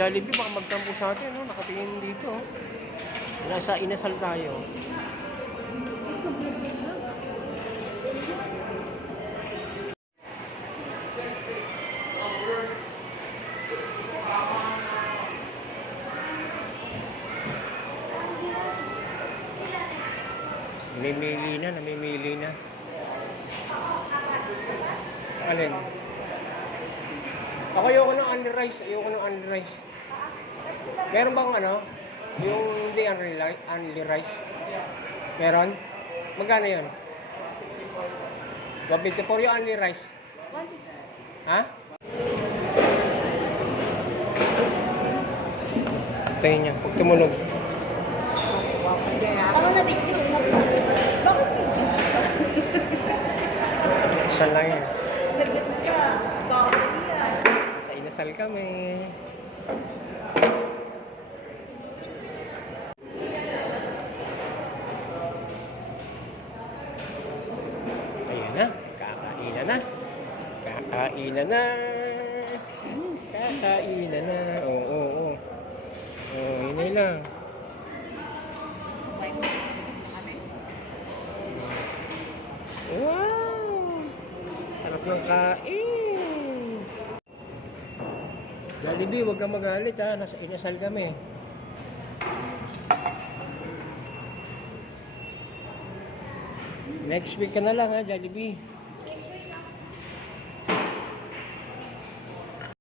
Jollibee, baka magtampo sa atin, no? Nakatingin dito. Nasa inasal tayo. Namimili na. Alin? Ako ayoko ng only rice. Meron bang ano? Yung hindi only rice? Meron? Magkano yun? 154 yung only rice. Ha? Tayo niya, pag tumunog. Ako na video. Bakit? Isa lang yan. Nagdito ka. Bakit yan? Sa inasal kami. Ayan na. Kakainan na. Kakainan na. Oo. Hinay lang. Wow! Sarap ng kain! Jollibee, huwag kang magalit ha. Nasa inasal kami. Next week ka na lang ha, Jollibee.